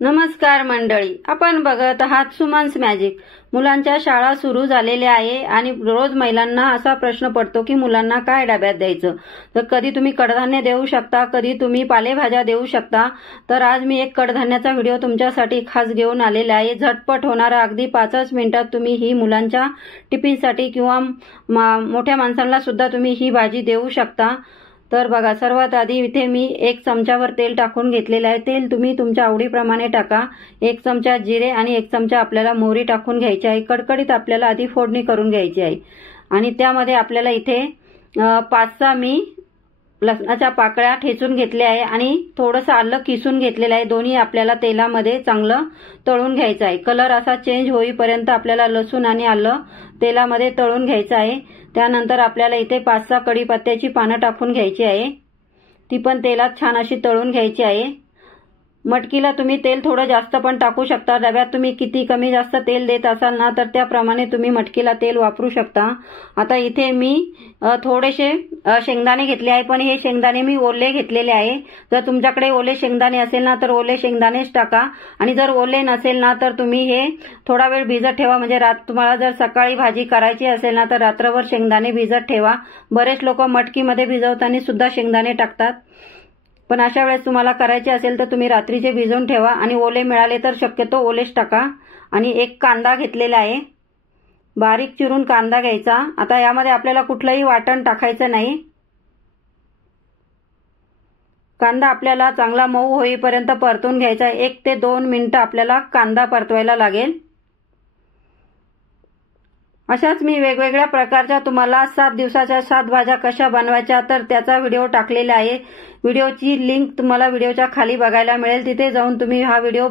नमस्कार मंडळी, आपण बघत आहात सुमन्स मॅजिक। मुलांच्या शाळा सुरू झालेल्या आहे आणि रोज महिलांना असा प्रश्न पडतो की मुलांना काय डब्यात द्यायचं। तर कधी तुम्ही कडधान्य देऊ शकता, कधी तुम्ही पालेभाज्या देऊ शकता। तर आज मी एक कडधान्याचा व्हिडिओ तुमच्यासाठी खास घेऊन आलेला आहे। झटपट होणारा, अगदी 5 मिनिटात तुम्ही ही मुलांच्या टिफिनसाठी किंवा मोठ्या माणसांना सुद्धा तुम्ही ही भाजी देऊ शकता। तर बघा, सर्वात आधी इथे मी 1 चमचावर तेल टाकून घेतलेले आहे। तेल तुम्ही तुमच्या आवडीप्रमाणे टाका। 1 चमचा जिरे आणि 1 चमचा आपल्याला मोहरी टाकून घ्यायची आहे। कडकडीत आपल्याला आधी फोडणी करून घ्यायची आहे आणि त्यामध्ये आपल्याला इथे 5-6 मी लसणाच्या पाकळ्या ठेचून घेतल्या आहे आणि थोडंसं आलं किसून घेतलेलं आहे। दोन्ही आपल्याला तेलामध्ये चांगलं तळून घ्यायचं आहे। कलर असा चेंज होईपर्यंत आपल्याला लसूण आणि आलं तेलामध्ये तळून घ्यायचं आहे। त्यानंतर आपल्याला इथे 5-6 कढीपत्त्याची पानं टाकून घ्यायची आहे, ती पण तेलात छान अशी तळून घ्यायची आहे। मटकीला तुम्ही तेल थोडं जास्त पण टाकू शकता। डब्यात तुम्ही किती कमी जास्त तेल देत असाल ना, तर त्याप्रमाणे तुम्ही मटकीला तेल वापरू शकता। आता इथे मी थोडेसे शेंगदाणे घेतले आहे, पण हे शेंगदाणे मी ओले घेतलेले आहे। जर तुमच्याकडे ओले शेंगदाणे असेल ना, तर ओले शेंगदाणेच टाका आणि जर ओले नसेल ना, तर तुम्ही हे थोडा वेळ भिजत ठेवा। म्हणजे तुम्हाला जर सकाळी भाजी करायची असेल ना, तर रात्रभर शेंगदाणे भिजत ठेवा। बरेच लोक मटकीमध्ये भिजवताना सुद्धा शेंगदाणे टाकतात, पण अशा वेळेस तुम्हाला करायचे असेल तर तुम्ही रात्रीचे भिजवून ठेवा आणि ओले मिळाले तर शक्यतो ओलेच टाका। आणि 1 कांदा घेतलेला आहे, बारीक चिरून कांदा घ्यायचा। आता यामध्ये आपल्याला कुठलंही वाटण टाकायचं नाही। कांदा आपल्याला चांगला मऊ होईपर्यंत परतून घ्यायचा। 1 ते 2 मिनिटं आपल्याला कांदा परतवायला लागेल। अशाच मी वेगवेगळ्या प्रकारच्या तुम्हाला 7 दिवसाच्या 7 भाज्या कशा बनवायच्या तर त्याचा व्हिडिओ टाकलेला आहे। व्हिडिओची लिंक तुम्हाला व्हिडिओच्या खाली बघायला मिळेल, तिथे जाऊन तुम्ही हा व्हिडिओ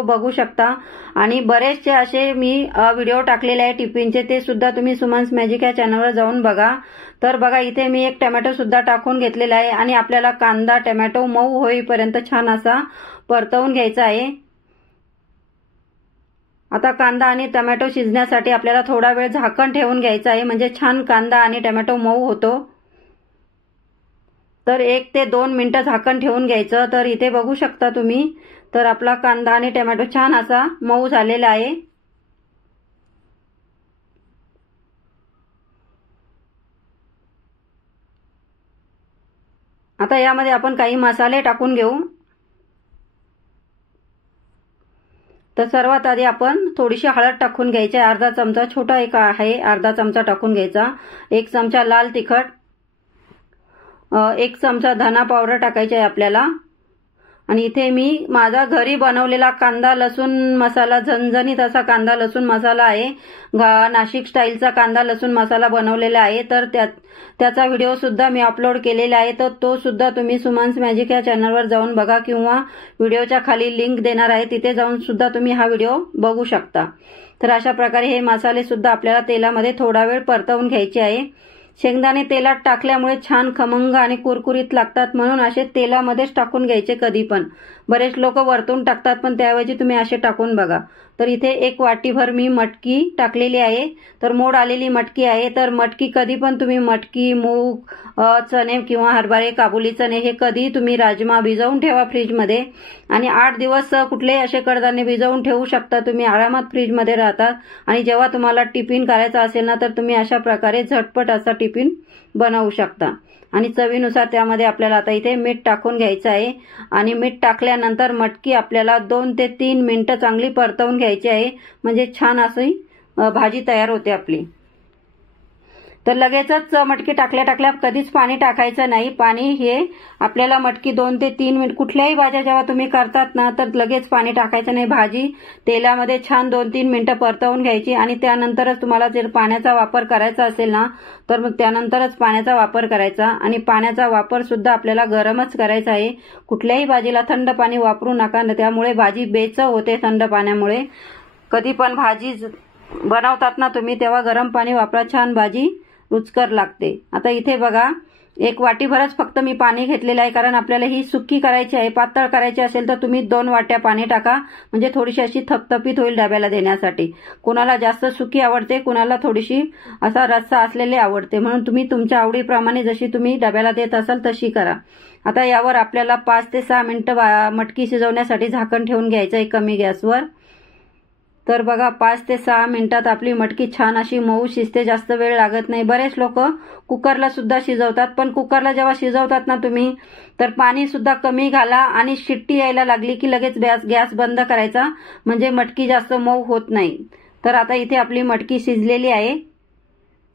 बघू शकता। आणि बरेचसे असे मी व्हिडिओ टाकलेले आहे टिफिनचे, ते सुद्धा तुम्ही सुमन्स मॅजिक या चॅनलवर जाऊन बघा। तर बघा, इथे मी 1 टोमॅटो सुद्धा टाकून घेतलेला आहे आणि आपल्याला कांदा टोमॅटो मऊ होईपर्यंत छान असा परतवून घ्यायचा आहे। आता कांदा आणि टोमॅटो शिजण्यासाठी आपल्याला थोडा वेळ झाकण ठेवून घ्यायचं आहे, म्हणजे छान कांदा आणि टोमॅटो मऊ होतो। तर 1 ते 2 मिनिटं झाकण ठेवून घ्यायचं। तर इथे बघू शकता तुम्ही, तर आपला कांदा आणि टोमॅटो छान असा मऊ झालेला आहे। आता यामध्ये आपण काही मसाले टाकून घेऊ। तर सर्वात आधी आपण थोडीशी हळद टाकून घ्यायची, अर्धा चमचा, छोटा एक आहे, अर्धा चमचा टाकून घ्यायचा। 1 चमचा लाल तिखट, 1 चमचा धना पावडर टाकायची आहे आपल्याला। आणि इथे मी माझा घरी बनवलेला कांदा लसूण मसाला, झणझणीत असा कांदा लसूण मसाला आहे, नाशिक स्टाईलचा कांदा लसूण मसाला बनवलेला आहे। तर त्याचा व्हिडिओ सुद्धा मी अपलोड केलेला आहे, तर तो सुद्धा तुम्ही सुमन्स मॅजिक या चॅनलवर जाऊन बघा किंवा व्हिडिओच्या खाली लिंक देणार आहे, तिथे जाऊन सुद्धा तुम्ही हा व्हिडिओ बघू शकता। तर अशा प्रकारे हे मसाले सुद्धा आपल्याला तेलामध्ये थोडा वेळ परतवून घ्यायचे आहे। शेंगदाणे तेलात टाकल्यामुळे छान खमंग आणि कुरकुरीत लागतात, म्हणून असे तेलामध्येच टाकून घ्यायचे कधी पण। बरेच लोक वरतून टाकतात, पण त्याऐवजी तुम्ही असे टाकून बघा। तर इथे 1 वाटीभर मी मटकी टाकलेली आहे, तर मोड आलेली मटकी आहे। तर मटकी कधी पण तुम्ही मटकी, मूग, चणे किंवा हरभरे, काबुली चणे, हे कधी तुम्ही राजमा भिजवून ठेवा फ्रीजमध्ये आणि 8 दिवस कुठलेही असे कडधान्य भिजवून ठेवू शकता तुम्ही, आरामात फ्रीजमध्ये राहतात। आणि जेव्हा तुम्हाला टिफिन करायचा असेल ना, तर तुम्ही अशा प्रकारे झटपट असा टिफिन बनवू शकता। आणि चवीनुसार त्यामध्ये आपल्याला आता इथे मीठ टाकून घ्यायचं आहे आणि मीठ टाकल्यानंतर मटकी आपल्याला 2 ते 3 मिनिटं चांगली परतवून घ्यायची आहे, म्हणजे छान अशी भाजी तयार होते आपली। तर लगेचच मटकी टाकल्या कधीच पाणी टाकायचं नाही। पाणी हे आपल्याला मटकी 2 ते 3 मिनिट, कुठल्याही भाज्या जेव्हा तुम्ही करतात ना, तर लगेच पाणी टाकायचं नाही। भाजी तेलामध्ये छान 2-3 मिनिटं परतवून घ्यायची आणि त्यानंतरच तुम्हाला जर पाण्याचा वापर करायचा असेल ना, तर मग त्यानंतरच पाण्याचा वापर करायचा। आणि पाण्याचा वापर सुद्धा आपल्याला गरमच करायचा आहे। कुठल्याही भाजीला थंड पाणी वापरू नका, त्यामुळे भाजी बेचव होते थंड पाण्यामुळे। कधी पण भाजी बनवतात ना तुम्ही, तेव्हा गरम पाणी वापरा, छान भाजी रुचकर लागते। आता इथे बघा, 1 वाटीभरच फक्त मी पाणी घेतलेलं आहे, कारण आपल्याला ही सुक्की करायची आहे. पातळ करायची असेल तर तुम्ही 2 वाट्या पाणी टाका, म्हणजे थोडीशी अशी थपथपीत होईल डब्याला देण्यासाठी. कुणाला जास्त सुकी आवडते, कुणाला थोडीशी असा रस्सा असलेली आवडते, म्हणून तुम्ही तुमच्या आवडीप्रमाणे जशी तुम्ही डब्याला देत असाल तशी करा. आता यावर आपल्याला 5 ते 6 मिनिटं मटकी शिजवण्यासाठी झाकण ठेवून घ्यायचं आहे कमी गॅसवर. तर बघा 5 ते 6 मिनिटात आपली मटकी छान अशी मऊ शिजते, जास्त वेळ लागत नाही. बरेच लोक कुकरला सुद्धा शिजवतात, पण कुकरला जेव्हा शिजवतात ना तुम्ही, तर पाणी सुद्धा कमी घाला आणि शिट्टी यायला लागली की लगेच गॅस बंद करायचा, म्हणजे मटकी जास्त मऊ होत नाही. तर आता इथे आपली मटकी शिजलेली आहे.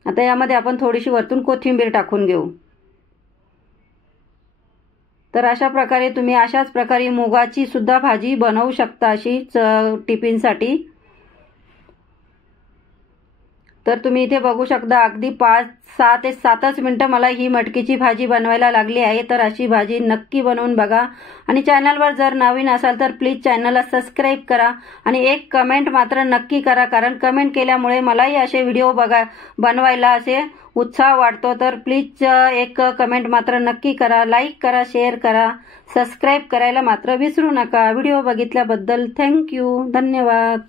आता यामध्ये आपण थोडीशी वरतून कोथिंबीर टाकून घेऊ. तर अशा प्रकारे तुम्ही अशाच प्रकारे मुगाची सुद्धा भाजी बनवू शकता अशी टिफिनसाठी. तर तुम्ही इथे बघू शकता अगदी 6 ते 7च मिनिटं मला ही मटकीची भाजी बनवायला लागली आहे. तर अशी भाजी नक्की बनवून बघा आणि चॅनलवर जर नवीन असाल तर प्लीज चॅनलला सबस्क्राईब करा आणि एक कमेंट मात्र नक्की करा, कारण कमेंट केल्यामुळे मलाही असे व्हिडिओ बनवायला असे उत्साह वाटतो. तर प्लीज एक कमेंट मात्र नक्की करा, लाईक करा, शेअर करा, सबस्क्राईब करायला मात्र विसरू नका. व्हिडिओ बघितल्याबद्दल थँक्यू, धन्यवाद.